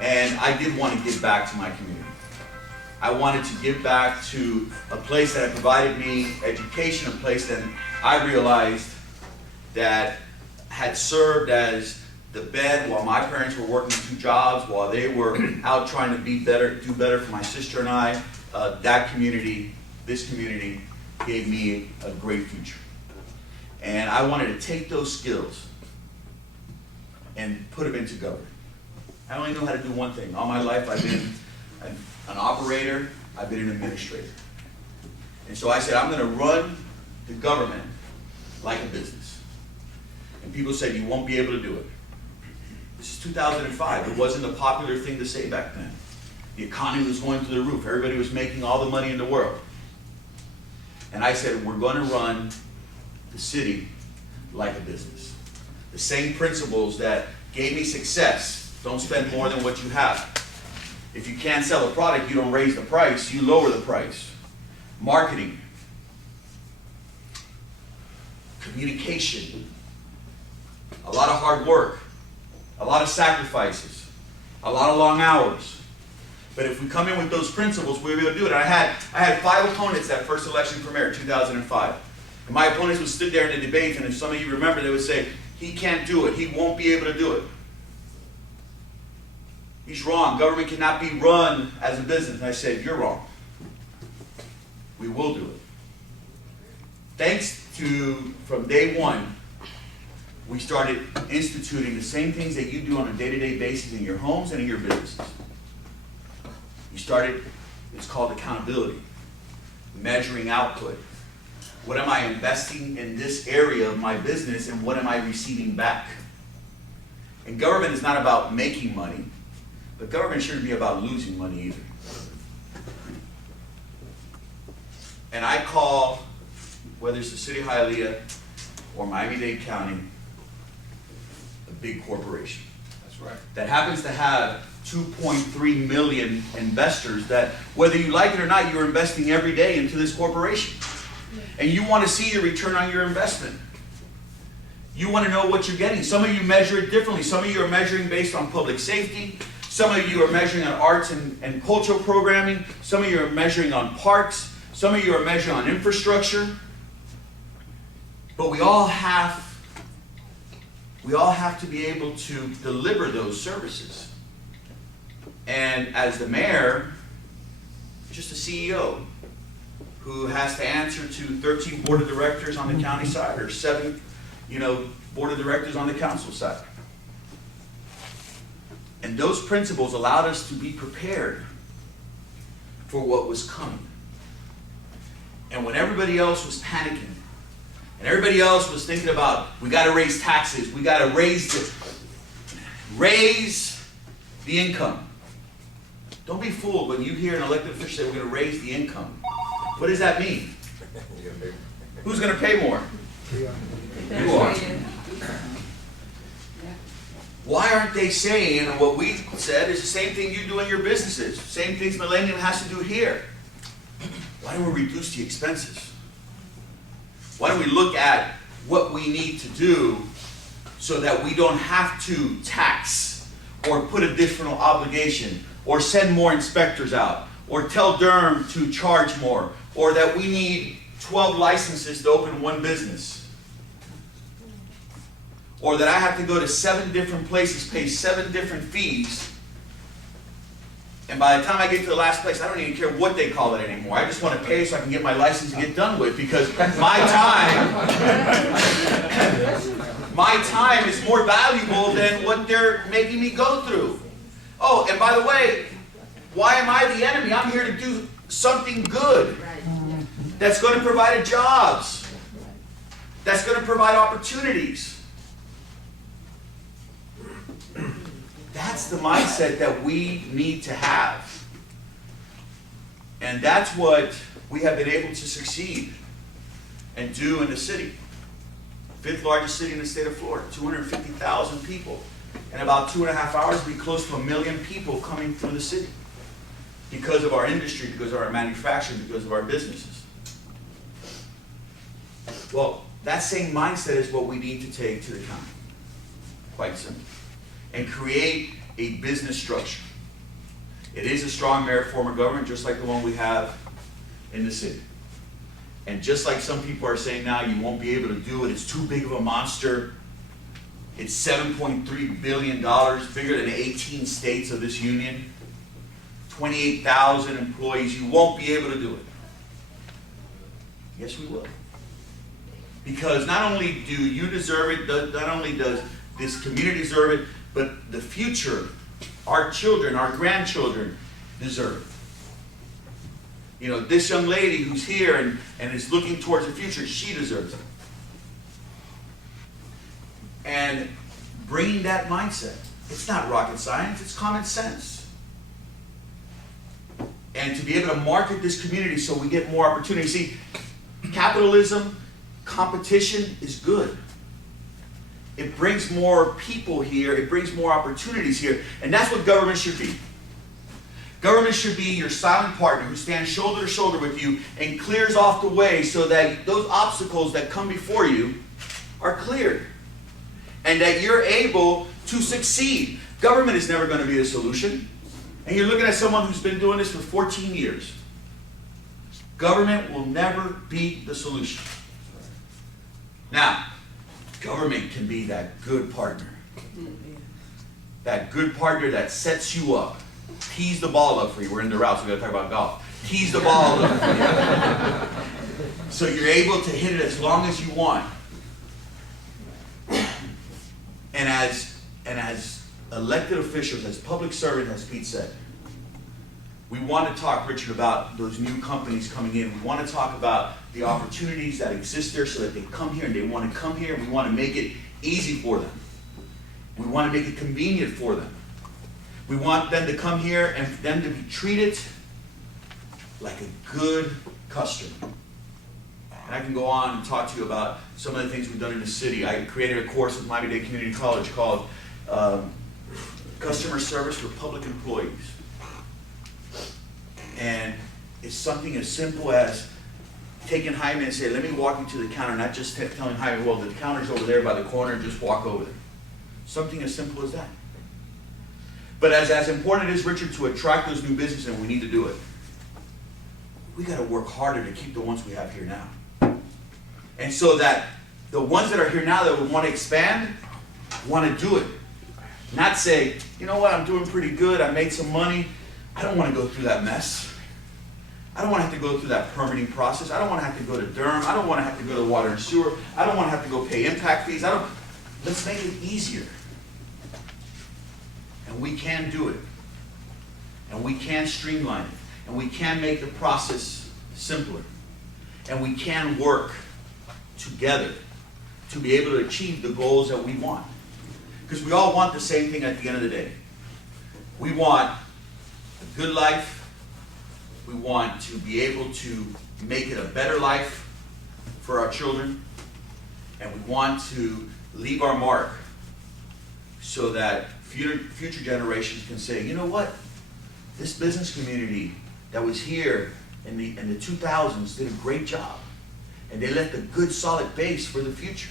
And I did want to give back to my community. I wanted to give back to a place that had provided me education, a place that I realized that had served as the bed while my parents were working 2 jobs, while they were out trying to be better, do better for my sister and I. That community, this community, gave me a great future. And I wanted to take those skills and put them into government. I only know how to do one thing. All my life I've been an operator, I've been an administrator. And so I said, I'm going to run the government like a business. And people said, you won't be able to do it. This is 2005. It wasn't a popular thing to say back then. The economy was going through the roof. Everybody was making all the money in the world. And I said, we're going to run the city like a business. The same principles that gave me success. Don't spend more than what you have. If you can't sell a product, you don't raise the price, you lower the price. Marketing. Communication. A lot of hard work. A lot of sacrifices. A lot of long hours. But if we come in with those principles, we'll be able to do it. I had 5 opponents that first election for mayor, 2005. And my opponents would sit there in the debate, and if some of you remember, they would say, he can't do it. He won't be able to do it. He's wrong. Government cannot be run as a business. And I said, you're wrong. We will do it. Thanks to, from day one, we started instituting the same things that you do on a day-to-day basis in your homes and in your businesses. You started, it's called accountability, measuring output. What am I investing in this area of my business, and what am I receiving back? And government is not about making money, but government shouldn't be about losing money either. And I call, whether it's the city of Hialeah or Miami-Dade County, a big corporation. That's right. That happens to have 2.3 million investors that, whether you like it or not, you're investing every day into this corporation. And you want to see the return on your investment. You want to know what you're getting. Some of you measure it differently. Some of you are measuring based on public safety. Some of you are measuring on arts and cultural programming. Some of you are measuring on parks. Some of you are measuring on infrastructure. But we all have to be able to deliver those services. And as the mayor, just a CEO who has to answer to 13 board of directors on the county side, or 7, board of directors on the council side. And those principles allowed us to be prepared for what was coming. And when everybody else was panicking, and everybody else was thinking about, we got to raise taxes, we got to raise the income. Don't be fooled when you hear an elected official say we're going to raise the income. What does that mean? Who's going to pay more? You are. Why aren't they saying, and what we said is the same thing you do in your businesses, same things Millennium has to do here. Why don't we reduce the expenses? Why don't we look at what we need to do so that we don't have to tax or put additional obligation or send more inspectors out or tell Durham to charge more, or that we need 12 licenses to open one business, or that I have to go to 7 different places, pay 7 different fees, and by the time I get to the last place, I don't even care what they call it anymore. I just want to pay so I can get my license and get done with, because my time is more valuable than what they're making me go through. Oh, and by the way, why am I the enemy? I'm here to do something good that's going to provide jobs, that's going to provide opportunities. That's the mindset that we need to have. And that's what we have been able to succeed and do in the city. 5th largest city in the state of Florida, 250,000 people. In about 2.5 hours, we'll be close to 1 million people coming through the city because of our industry, because of our manufacturing, because of our businesses. Well, that same mindset is what we need to take to the county. Quite simple. And create a business structure. It is a strong merit form of government, just like the one we have in the city. And just like some people are saying now, you won't be able to do it, it's too big of a monster. It's $7.3 billion, bigger than 18 states of this union. 28,000 employees, you won't be able to do it. Yes, we will. Because not only do you deserve it, not only does this community deserve it, but the future, our children, our grandchildren deserve it. You know, this young lady who's here and is looking towards the future, she deserves it. And bringing that mindset, it's not rocket science, it's common sense. And to be able to market this community so we get more opportunity. See, capitalism, competition is good. It brings more people here, it brings more opportunities here, and that's what government should be. Government should be your silent partner who stands shoulder to shoulder with you and clears off the way so that those obstacles that come before you are cleared and that you're able to succeed. Government is never going to be the solution. And you're looking at someone who's been doing this for 14 years. Government will never be the solution. Now, government can be that good partner. That good partner that sets you up, tees the ball up for you. We're in the route, so we got to talk about golf. Tees the ball up for you. So you're able to hit it as long as you want. And as elected officials, as public servants, as Pete said, we want to talk, Richard, about those new companies coming in. We want to talk about the opportunities that exist there so that they come here and they want to come here. And we want to make it easy for them. We want to make it convenient for them. We want them to come here and for them to be treated like a good customer. And I can go on and talk to you about some of the things we've done in the city. I created a course at Miami-Dade Community College called Customer Service for Public Employees. And it's something as simple as taking Jaime and say, let me walk you to the counter, not just telling Jaime, well, the counter's over there by the corner, and just walk over there. Something as simple as that. But as important it is, Richard, to attract those new businesses, and we need to do it, we got to work harder to keep the ones we have here now. And so that the ones that are here now that would want to expand, want to do it. Not say, you know what, I'm doing pretty good, I made some money, I don't want to go through that mess. I don't want to have to go through that permitting process. I don't want to have to go to Durham. I don't want to have to go to water and sewer. I don't want to have to go pay impact fees. Let's make it easier. And we can do it. And we can streamline it. And we can make the process simpler. And we can work together to be able to achieve the goals that we want. Because we all want the same thing at the end of the day. We want a good life. We want to be able to make it a better life for our children. And we want to leave our mark so that future generations can say, you know what? This business community that was here in the 2000s did a great job. And they left a good solid base for the future.